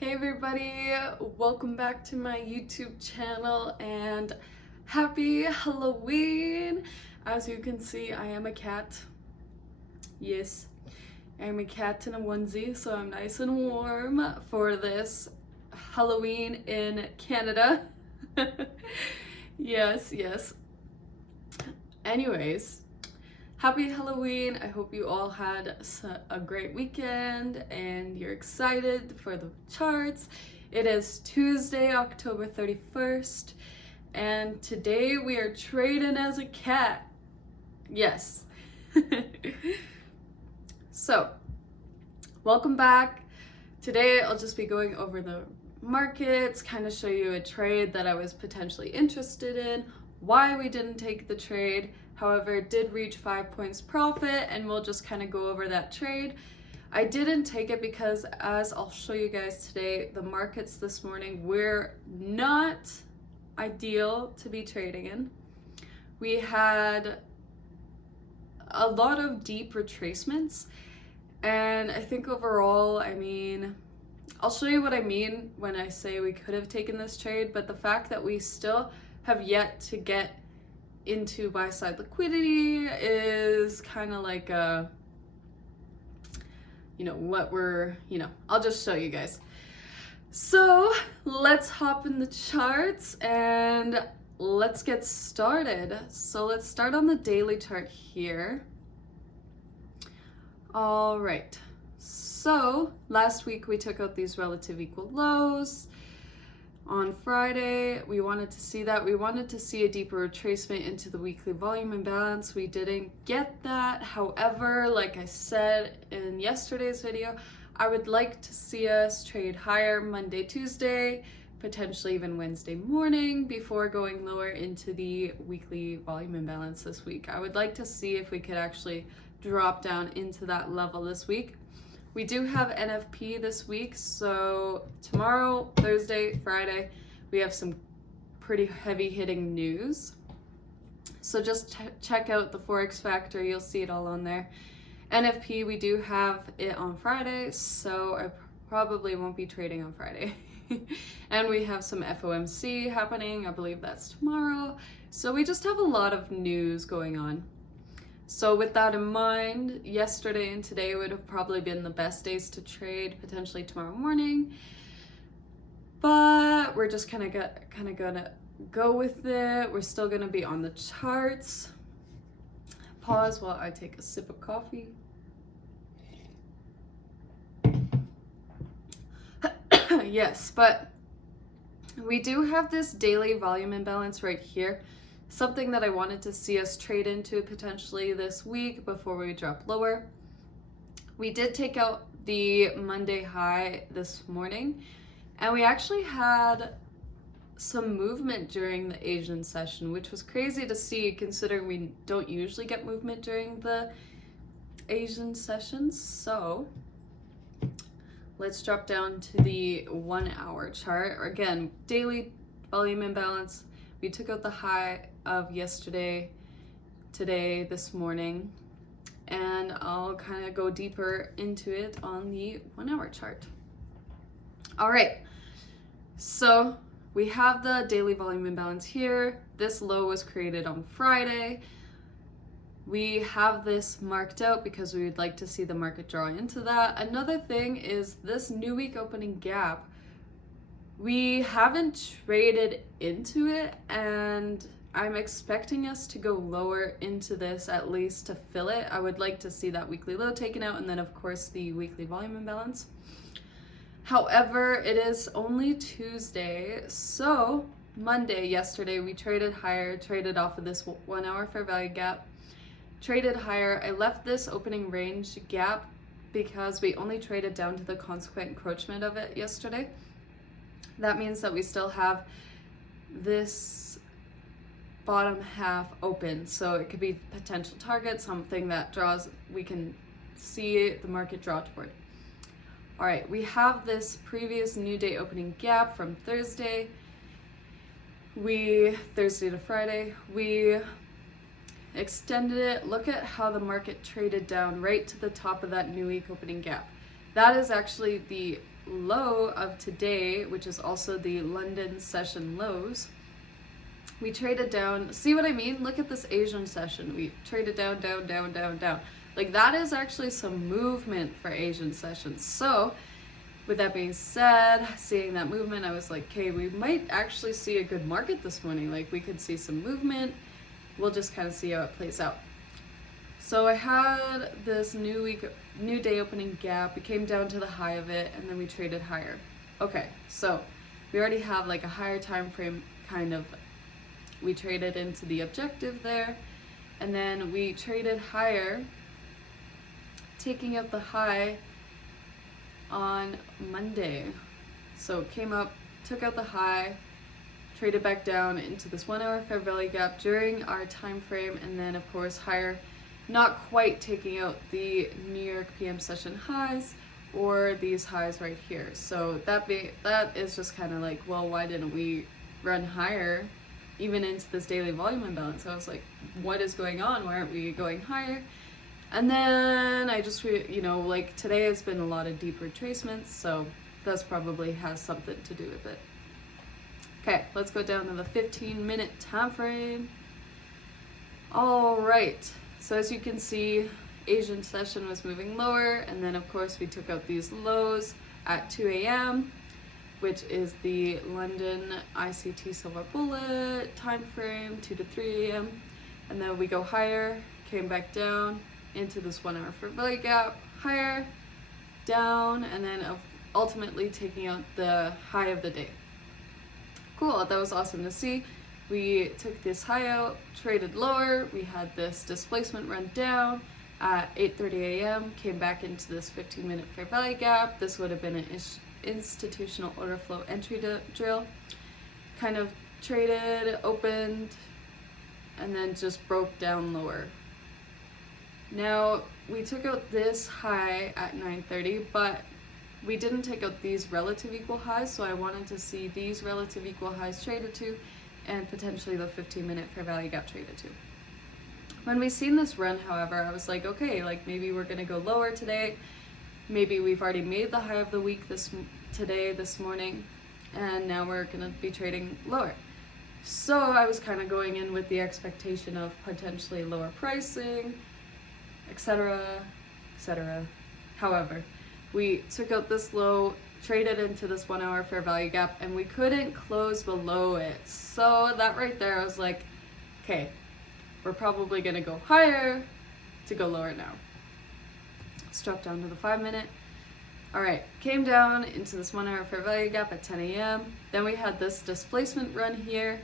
Hey everybody, welcome back to my YouTube channel and happy Halloween! As you can see, I am a cat. Yes, I am a cat in a onesie, so I'm nice and warm for this Halloween in Canada. Yes. Anyways, happy Halloween. I hope you all had a great weekend and you're excited for the charts. It is Tuesday, October 31st, and today we are trading as a cat. Yes. So, welcome back. Today I'll just be going over the markets, kind of show you a trade that I was potentially interested in, why we didn't take the trade. However, it did reach 5 points profit, and we'll just kind of go over that trade. I didn't take it because, as I'll show you guys today, the markets this morning were not ideal to be trading in. We had a lot of deep retracements, and I think overall, I'll show you what I mean when I say we could have taken this trade, but the fact that we still have yet to get into buy side liquidity is kind of like I'll just show you guys. So let's hop in the charts and let's get started. So let's start on the daily chart here. All right, so last week we took out these relative equal lows. On Friday, we wanted to see that. We wanted to see a deeper retracement into the weekly volume imbalance. We didn't get that. However, like I said in yesterday's video, I would like to see us trade higher Monday, Tuesday, potentially even Wednesday morning before going lower into the weekly volume imbalance this week. I would like to see if we could actually drop down into that level this week. We do have NFP this week, so tomorrow, Thursday, Friday, we have some pretty heavy hitting news. So just check out the Forex Factor, you'll see it all on there. NFP, we do have it on Friday, so I probably won't be trading on Friday. And we have some FOMC happening, I believe that's tomorrow. So we just have a lot of news going on. So with that in mind, yesterday and today would have probably been the best days to trade, potentially tomorrow morning. But we're just kind of gonna go with it. We're still gonna be on the charts. Pause while I take a sip of coffee. Yes, but we do have this daily volume imbalance right here. Something that I wanted to see us trade into potentially this week before we drop lower. We did take out the Monday high this morning, and we actually had some movement during the Asian session, which was crazy to see considering we don't usually get movement during the Asian sessions. So let's drop down to the 1 hour chart. Again, daily volume imbalance. We took out the high of yesterday, today, this morning, and I'll kind of go deeper into it on the 1 hour chart. All right, so we have the daily volume imbalance here. This low was created on Friday. We have this marked out because we would like to see the market draw into that. Another thing is this new week opening gap. We haven't traded into it, and I'm expecting us to go lower into this at least to fill it. I would like to see that weekly low taken out, and then of course the weekly volume imbalance. However, it is only Tuesday, so Monday, yesterday, we traded higher, traded off of this 1 hour fair value gap, traded higher. I left this opening range gap because we only traded down to the consequent encroachment of it yesterday. That means that we still have this bottom half open, so it could be potential target, something that draws, we can see the market draw toward. All right, we have this previous new day opening gap from Thursday. Thursday to Friday, we extended it. Look at how the market traded down right to the top of that new week opening gap. That is actually the low of today, which is also the London session lows. We traded down, see what I mean? Look at this Asian session. We traded down, down, down, down, down. Like that is actually some movement for Asian sessions. So with that being said, seeing that movement, I was like, okay, we might actually see a good market this morning. Like we could see some movement. We'll just kind of see how it plays out. So I had this new day opening gap. We came down to the high of it and then we traded higher. Okay, so we already have like a higher time frame kind of. We traded into the objective there and then we traded higher, taking out the high on Monday. So it came up, took out the high, traded back down into this 1 hour fair value gap during our time frame, and then of course higher, not quite taking out the New York PM session highs or these highs right here. So that is just kind of like, well, why didn't we run higher even into this daily volume imbalance? I was like, what is going on? Why aren't we going higher? And then I just, like today has been a lot of deep retracements, so that's probably has something to do with it. Okay, let's go down to the 15-minute time frame. All right, so as you can see, Asian session was moving lower, and then of course we took out these lows at 2 a.m., which is the London ICT silver bullet time frame, 2 to 3 a.m. And then we go higher, came back down into this 1 hour fair value gap, higher, down, and then ultimately taking out the high of the day. Cool, that was awesome to see. We took this high out, traded lower, we had this displacement run down at 8:30 a.m., came back into this 15-minute fair value gap. This would have been an institutional order flow entry drill. Kind of traded, opened, and then just broke down lower. Now, we took out this high at 9:30, but we didn't take out these relative equal highs, so I wanted to see these relative equal highs traded to and potentially the 15-minute fair value gap traded to. When we seen this run, however, I was like, okay, like maybe we're gonna go lower today. Maybe we've already made the high of the week this morning, and now we're gonna be trading lower. So I was kind of going in with the expectation of potentially lower pricing, etc., etc. However, we took out this low, traded into this 1 hour fair value gap, and we couldn't close below it. So that right there, I was like, okay, we're probably gonna go higher to go lower now. Let's drop down to the 5-minute. All right, came down into this 1 hour fair value gap at 10 a.m. Then we had this displacement run here,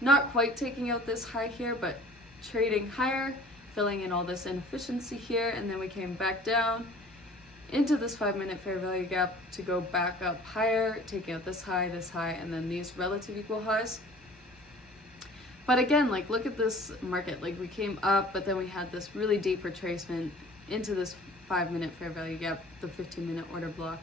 not quite taking out this high here, but trading higher, filling in all this inefficiency here, and then we came back down into this 5-minute fair value gap to go back up higher, taking out this high, and then these relative equal highs. But again, like look at this market, like we came up, but then we had this really deep retracement into this 5-minute fair value gap, the 15-minute order block,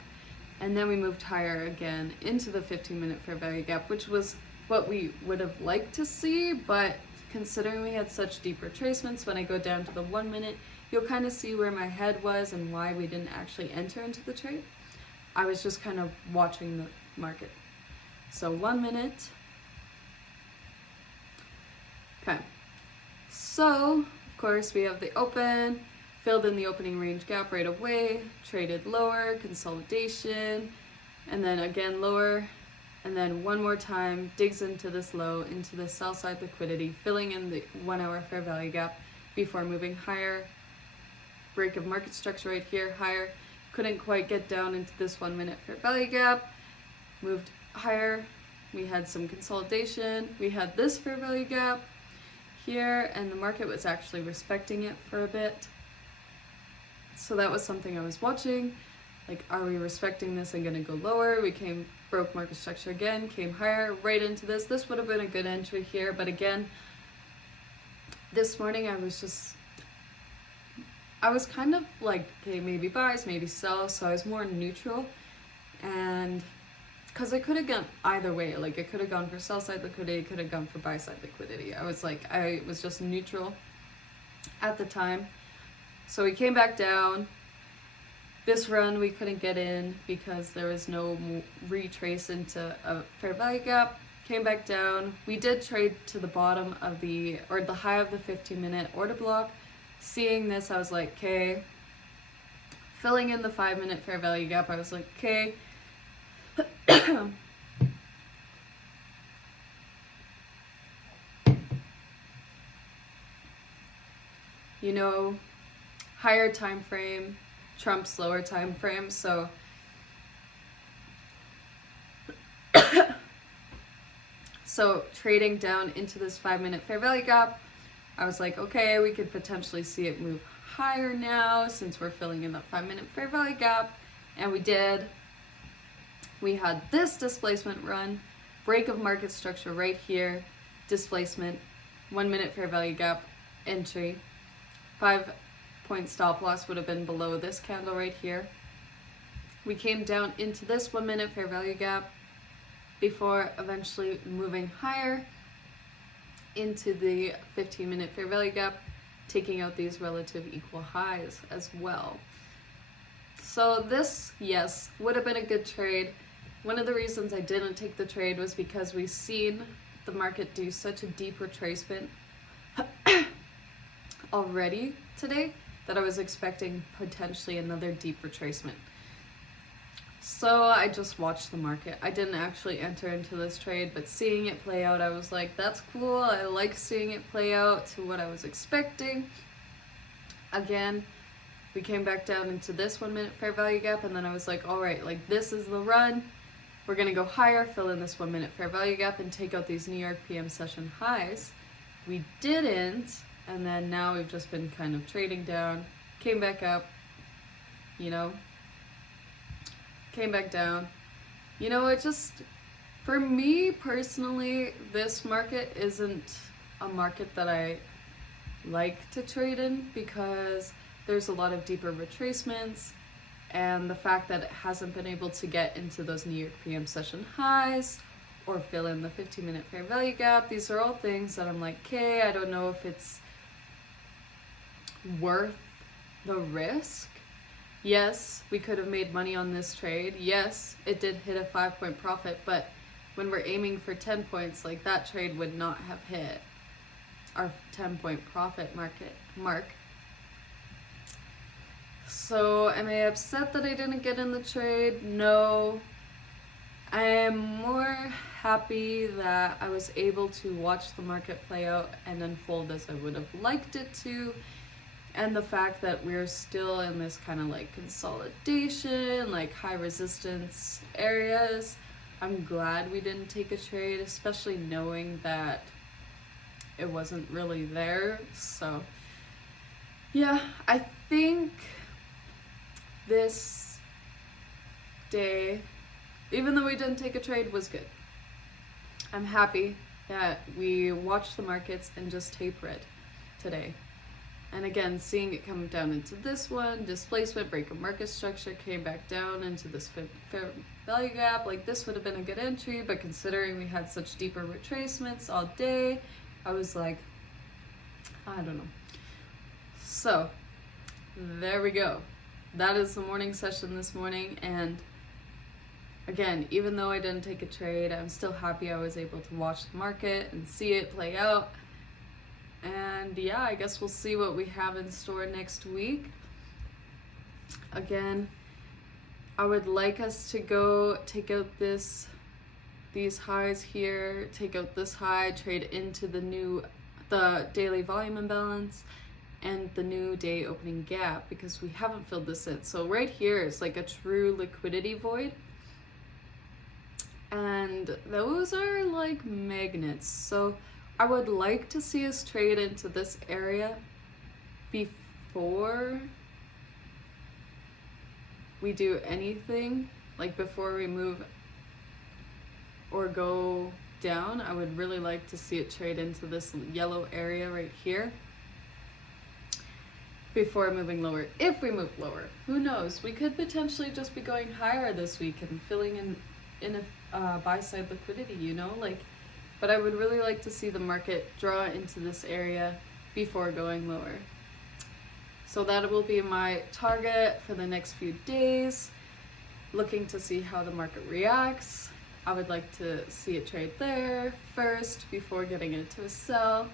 and then we moved higher again into the 15-minute fair value gap, which was what we would have liked to see, but considering we had such deep retracements, when I go down to the 1 minute, you'll kind of see where my head was and why we didn't actually enter into the trade. I was just kind of watching the market. So 1 minute. Okay. So, of course, we have the open, filled in the opening range gap right away, traded lower, consolidation, and then again lower, and then one more time, digs into this low, into the sell side liquidity, filling in the 1 hour fair value gap before moving higher. Break of market structure right here, higher. Couldn't quite get down into this 1 minute fair value gap. Moved higher. We had some consolidation. We had this fair value gap here, and the market was actually respecting it for a bit. So that was something I was watching. Like, are we respecting this and gonna go lower? We broke market structure again, came higher, right into this. This would have been a good entry here, but again, this morning I was kind of like, okay, maybe buys, maybe sells, so I was more neutral, and because I could have gone either way, like it could have gone for sell side liquidity, could have gone for buy side liquidity. I was just neutral at the time. So we came back down. This run we couldn't get in because there was no retrace into a fair value gap. Came back down. We did trade to the bottom of the high of the 15-minute order block. Seeing this, I was like, okay. Filling in the 5-minute fair value gap, I was like, okay. You know, higher time frame trumps lower time frame, so trading down into this 5-minute fair value gap, I was like, okay, we could potentially see it move higher now since we're filling in that 5-minute fair value gap, and we did. We had this displacement run, break of market structure right here, displacement, 1-minute fair value gap, entry, 5-point stop loss would have been below this candle right here. We came down into this 1-minute fair value gap before eventually moving higher into the 15-minute fair value gap, taking out these relative equal highs as well. So this, yes, would have been a good trade. One of the reasons I didn't take the trade was because we've seen the market do such a deep retracement already today that I was expecting potentially another deep retracement. So I just watched the market. I didn't actually enter into this trade, but seeing it play out, I was like, that's cool. I like seeing it play out to what I was expecting. Again, we came back down into this 1-minute fair value gap, and then I was like, all right, like this is the run. We're gonna go higher, fill in this 1-minute fair value gap, and take out these New York PM session highs. We didn't, and then now we've just been kind of trading down, came back up, you know, came back down. You know, it just, for me personally, this market isn't a market that I like to trade in because there's a lot of deeper retracements, and the fact that it hasn't been able to get into those New York PM session highs or fill in the 15-minute fair value gap, these are all things that I'm like, okay, I don't know if it's worth the risk. Yes, we could have made money on this trade. Yes, it did hit a 5-point profit, but when we're aiming for 10 points, like that trade would not have hit our 10-point profit mark. So am I upset that I didn't get in the trade? No. I am more happy that I was able to watch the market play out and unfold as I would have liked it to. And the fact that we're still in this kind of like consolidation, like high resistance areas. I'm glad we didn't take a trade, especially knowing that it wasn't really there. So yeah, I think this day, even though we didn't take a trade, was good. I'm happy that we watched the markets and just tape read today. And again, seeing it come down into this one, displacement, break of market structure, came back down into this fair value gap. Like this would have been a good entry, but considering we had such deeper retracements all day, I was like, I don't know. So there we go. That is the morning session this morning. And again, even though I didn't take a trade, I'm still happy I was able to watch the market and see it play out. And yeah, I guess we'll see what we have in store next week. Again, I would like us to go take out these highs here, take out this high, trade into the daily volume imbalance and the new day opening gap, because we haven't filled this in. So right here is like a true liquidity void. And those are like magnets. So I would like to see us trade into this area before we do anything, like before we move or go down. I would really like to see it trade into this yellow area right here before moving lower. If we move lower, who knows? We could potentially just be going higher this week and filling in a buy side liquidity, you know, like. But I would really like to see the market draw into this area before going lower. So that will be my target for the next few days. Looking to see how the market reacts. I would like to see it trade there first before getting into a sell.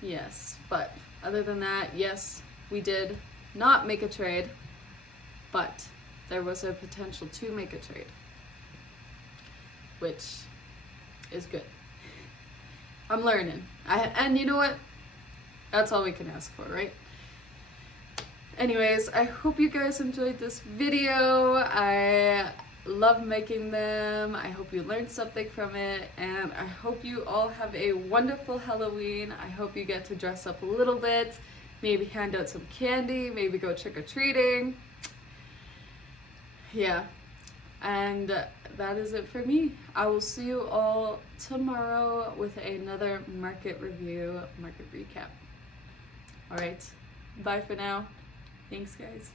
Yes, but other than that, yes, we did not make a trade, but there was a potential to make a trade, which is good. I'm learning. And you know what? That's all we can ask for, right? Anyways, I hope you guys enjoyed this video. I love making them. I hope you learned something from it, and I hope you all have a wonderful Halloween. I hope you get to dress up a little bit, maybe hand out some candy, maybe go trick-or-treating. Yeah, and that is it for me. I will see you all tomorrow with another market review, market recap. All right, bye for now. Thanks, guys.